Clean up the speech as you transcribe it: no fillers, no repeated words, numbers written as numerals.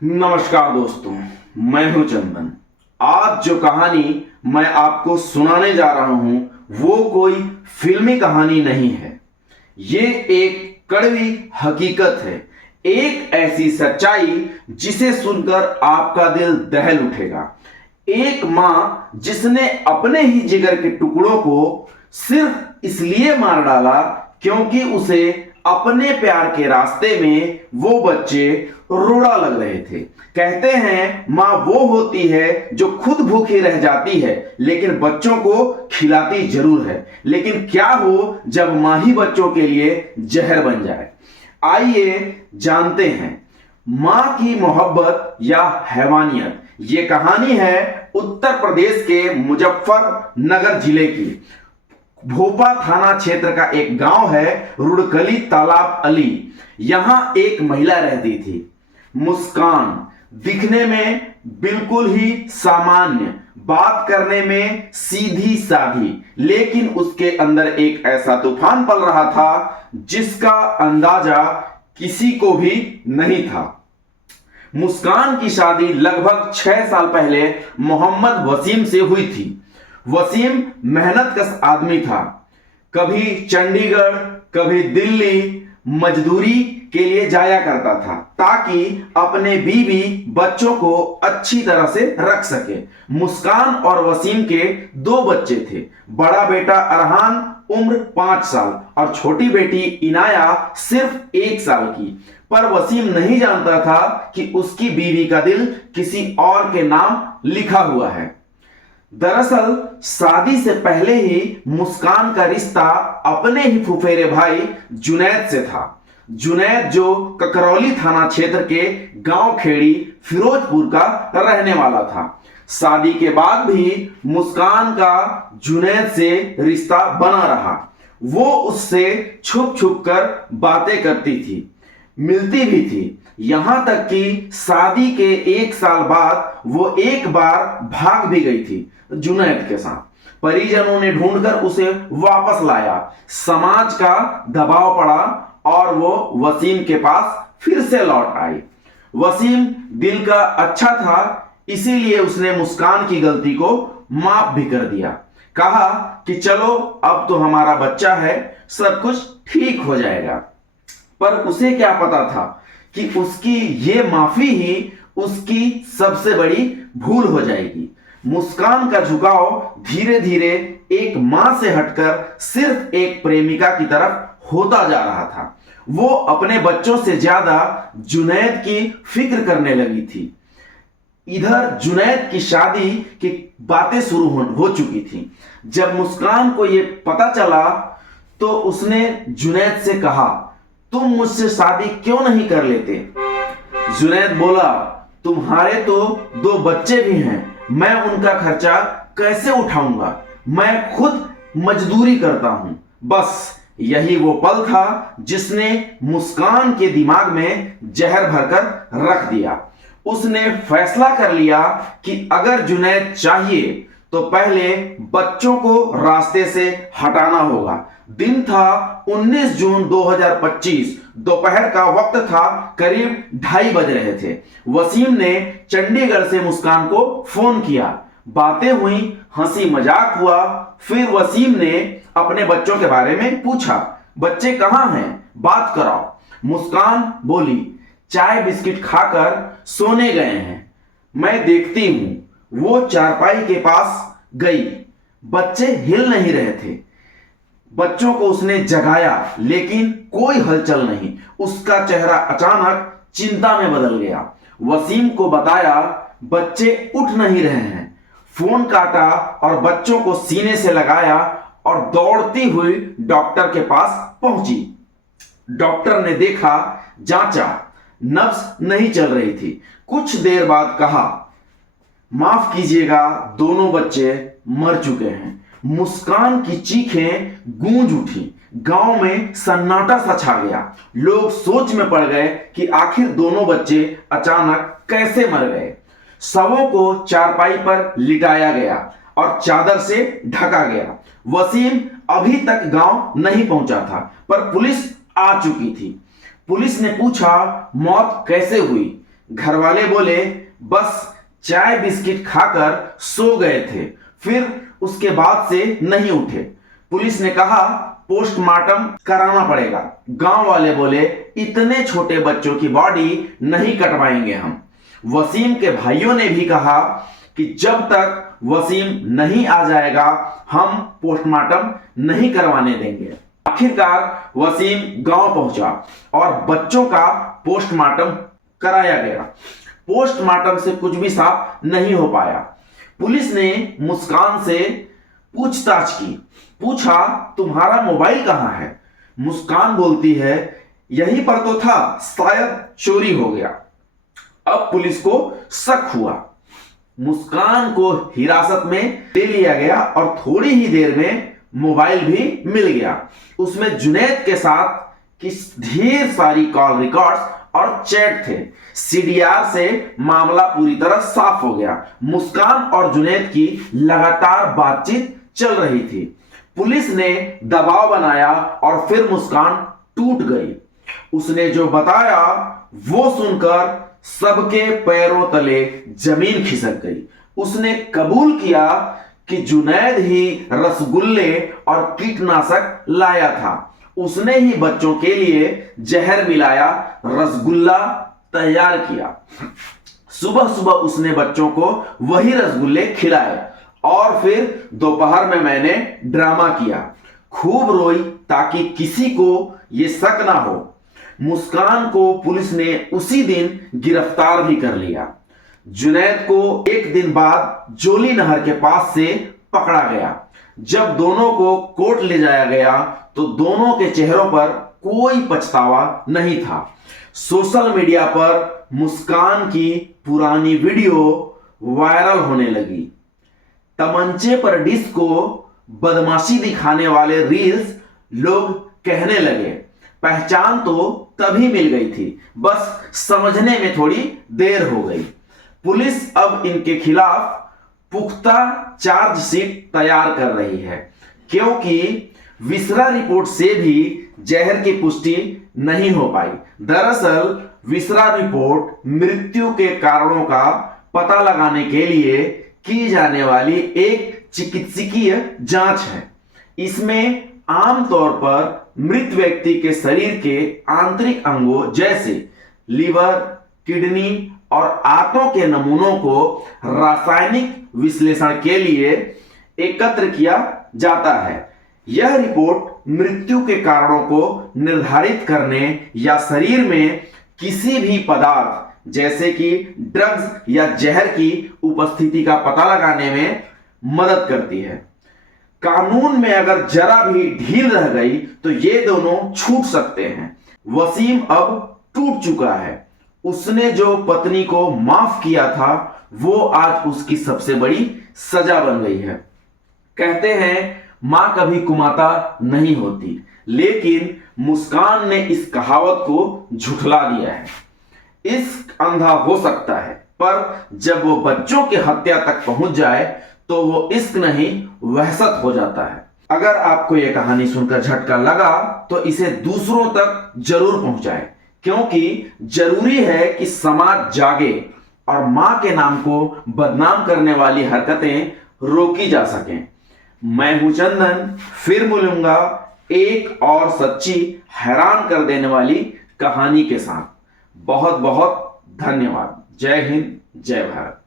नमस्कार दोस्तों, मैं हूं चंदन। आज जो कहानी मैं आपको सुनाने जा रहा हूं वो कोई फिल्मी कहानी नहीं है। ये एक कड़वी हकीकत है, एक ऐसी सच्चाई जिसे सुनकर आपका दिल दहल उठेगा। एक मां जिसने अपने ही जिगर के टुकड़ों को सिर्फ इसलिए मार डाला क्योंकि उसे अपने प्यार के रास्ते में वो बच्चे रोड़ा लग रहे थे। कहते हैं मां वो होती है जो खुद भूखी रह जाती है लेकिन बच्चों को खिलाती जरूर है। लेकिन क्या हो जब मां ही बच्चों के लिए जहर बन जाए। आइए जानते हैं मां की मोहब्बत या हैवानियत। ये कहानी है उत्तर प्रदेश के मुजफ्फरनगर जिले की भोपा थाना क्षेत्र का एक गांव है रुड़कली तालाब अली। यहां एक महिला रहती थी, मुस्कान। दिखने में बिल्कुल ही सामान्य, बात करने में सीधी साधी, लेकिन उसके अंदर एक ऐसा तूफान पल रहा था जिसका अंदाजा किसी को भी नहीं था। मुस्कान की शादी लगभग 6 साल पहले मोहम्मद वसीम से हुई थी। वसीम मेहनतकश आदमी था। कभी चंडीगढ़ कभी दिल्ली मजदूरी के लिए जाया करता था ताकि अपने बीवी बच्चों को अच्छी तरह से रख सके। मुस्कान और वसीम के 2 बच्चे थे। बड़ा बेटा अरहान उम्र 5 साल और छोटी बेटी इनाया सिर्फ 1 साल की। पर वसीम नहीं जानता था कि उसकी बीवी का दिल किसी और के नाम लिखा हुआ है। दरअसल शादी से पहले ही मुस्कान का रिश्ता अपने ही फुफेरे भाई जुनैद से था। जुनैद जो ककरौली थाना क्षेत्र के गांव खेड़ी फिरोजपुर का रहने वाला था। शादी के बाद भी मुस्कान का जुनैद से रिश्ता बना रहा। वो उससे छुप छुप कर बातें करती थी, मिलती भी थी। यहां तक कि शादी के 1 साल बाद वो एक बार भाग भी गई थी जुनैद के साथ। परिजनों ने ढूंढकर उसे वापस लाया। समाज का दबाव पड़ा और वो वसीम के पास फिर से लौट आई। वसीम दिल का अच्छा था, इसीलिए उसने मुस्कान की गलती को माफ भी कर दिया। कहा कि चलो अब तो हमारा बच्चा है, सब कुछ ठीक हो जाएगा। पर उसे क्या पता था कि उसकी ये माफी ही उसकी सबसे बड़ी भूल हो जाएगी। मुस्कान का झुकाव धीरे धीरे एक मां से हटकर सिर्फ एक प्रेमिका की तरफ होता जा रहा था। वो अपने बच्चों से ज्यादा जुनैद की फिक्र करने लगी थी। इधर जुनैद की शादी की बातें शुरू हो चुकी थी। जब मुस्कान को यह पता चला तो उसने जुनैद से कहा, तुम मुझसे शादी क्यों नहीं कर लेते? जुनैद बोला, तुम्हारे तो 2 बच्चे भी हैं, मैं उनका खर्चा कैसे उठाऊंगा? मैं खुद मजदूरी करता हूं। बस यही वो पल था जिसने मुस्कान के दिमाग में जहर भरकर रख दिया। उसने फैसला कर लिया कि अगर जुनैद चाहिए तो पहले बच्चों को रास्ते से हटाना होगा। दिन था 19 जून 2025। दोपहर का वक्त था, करीब 2:30 बज रहे थे। वसीम ने चंडीगढ़ से मुस्कान को फोन किया। बातें हुई, हंसी मजाक हुआ। फिर वसीम ने अपने बच्चों के बारे में पूछा, बच्चे कहां हैं, बात कराओ। मुस्कान बोली, चाय बिस्किट खाकर सोने गए हैं, मैं देखती हूं। वो चारपाई के पास गई। बच्चे हिल नहीं रहे थे। बच्चों को उसने जगाया लेकिन कोई हलचल नहीं। उसका चेहरा अचानक चिंता में बदल गया। वसीम को बताया, बच्चे उठ नहीं रहे हैं। फोन काटा और बच्चों को सीने से लगाया और दौड़ती हुई डॉक्टर के पास पहुंची। डॉक्टर ने देखा, जांचा, नब्ज नहीं चल रही थी। कुछ देर बाद कहा, माफ कीजिएगा, दोनों बच्चे मर चुके हैं। मुस्कान की चीखें गूंज उठी। गांव में सन्नाटा सा छा गया। लोग सोच में पड़ गए कि आखिर दोनों बच्चे अचानक कैसे मर गए। शवों को चारपाई पर लिटाया गया और चादर से ढका गया। वसीम अभी तक गांव नहीं पहुंचा था, पर पुलिस आ चुकी थी। पुलिस ने पूछा, मौत कैसे हुई? घर वाले बोले बस चाय बिस्किट खाकर सो गए थे, फिर उसके बाद से नहीं उठे। पुलिस ने कहा पोस्टमार्टम कराना पड़ेगा। गांव वाले बोले इतने छोटे बच्चों की बॉडी नहीं कटवाएंगे हम। वसीम के भाइयों ने भी कहा कि जब तक वसीम नहीं आ जाएगा हम पोस्टमार्टम नहीं करवाने देंगे। आखिरकार वसीम गांव पहुंचा और बच्चों का पोस्टमार्टम कराया गया। पोस्टमार्टम से कुछ भी साफ नहीं हो पाया। पुलिस ने मुस्कान से पूछताछ की, पूछा तुम्हारा मोबाइल कहां है? मुस्कान बोलती है यहीं पर तो था, शायद चोरी हो गया। अब पुलिस को शक हुआ। मुस्कान को हिरासत में ले लिया गया और थोड़ी ही देर में मोबाइल भी मिल गया। उसमें जुनैद के साथ की ढेर सारी कॉल रिकॉर्ड्स और चैट थे। सीडीआर से मामला पूरी तरह साफ हो गया। मुस्कान और जुनैद की लगातार बातचीत चल रही थी। पुलिस ने दबाव बनाया और फिर मुस्कान टूट गई। उसने जो बताया वो सुनकर सबके पैरों तले जमीन खिसक गई। उसने कबूल किया कि जुनैद ही रसगुल्ले और कीटनाशक लाया था। उसने ही बच्चों के लिए जहर मिलाया, रसगुल्ला तैयार किया। सुबह सुबह उसने बच्चों को वही रसगुल्ले खिलाए और फिर दोपहर में मैंने ड्रामा किया, खूब रोई ताकि किसी को यह शक ना हो। मुस्कान को पुलिस ने उसी दिन गिरफ्तार भी कर लिया। जुनैद को एक दिन बाद जोली नहर के पास से पकड़ा गया। जब दोनों को कोर्ट ले जाया गया तो दोनों के चेहरों पर कोई पछतावा नहीं था। सोशल मीडिया पर मुस्कान की पुरानी वीडियो वायरल होने लगी। तमंचे पर डिस्को, बदमाशी दिखाने वाले रील्स, लोग कहने लगे पहचान तो तभी मिल गई थी, बस समझने में थोड़ी देर हो गई। पुलिस अब इनके खिलाफ पुख्ता चार्जशीट तैयार कर रही है, क्योंकि विसरा रिपोर्ट से भी जहर की पुष्टि नहीं हो पाई। दरअसल विसरा रिपोर्ट मृत्यु के कारणों का पता लगाने के लिए की जाने वाली एक चिकित्सकीय जांच है। इसमें आमतौर पर मृत व्यक्ति के शरीर के आंतरिक अंगों जैसे लीवर, किडनी और आंतों के नमूनों को रासायनिक विश्लेषण के लिए एकत्र किया जाता है। यह रिपोर्ट मृत्यु के कारणों को निर्धारित करने या शरीर में किसी भी पदार्थ जैसे कि ड्रग्स या जहर की उपस्थिति का पता लगाने में मदद करती है। कानून में अगर जरा भी ढील रह गई तो ये दोनों छूट सकते हैं। वसीम अब टूट चुका है। उसने जो पत्नी को माफ किया था वो आज उसकी सबसे बड़ी सजा बन गई है। कहते हैं मां कभी कुमाता नहीं होती, लेकिन मुस्कान ने इस कहावत को झुठला दिया है। इश्क अंधा हो सकता है, पर जब वो बच्चों की हत्या तक पहुंच जाए तो वो इश्क नहीं वहशत हो जाता है। अगर आपको ये कहानी सुनकर झटका लगा तो इसे दूसरों तक जरूर पहुंचाएं, क्योंकि जरूरी है कि समाज जागे और मां के नाम को बदनाम करने वाली हरकतें रोकी जा सकें। मैं हूं चंदन, फिर मिलूंगा एक और सच्ची हैरान कर देने वाली कहानी के साथ। बहुत बहुत धन्यवाद। जय हिंद, जय भारत।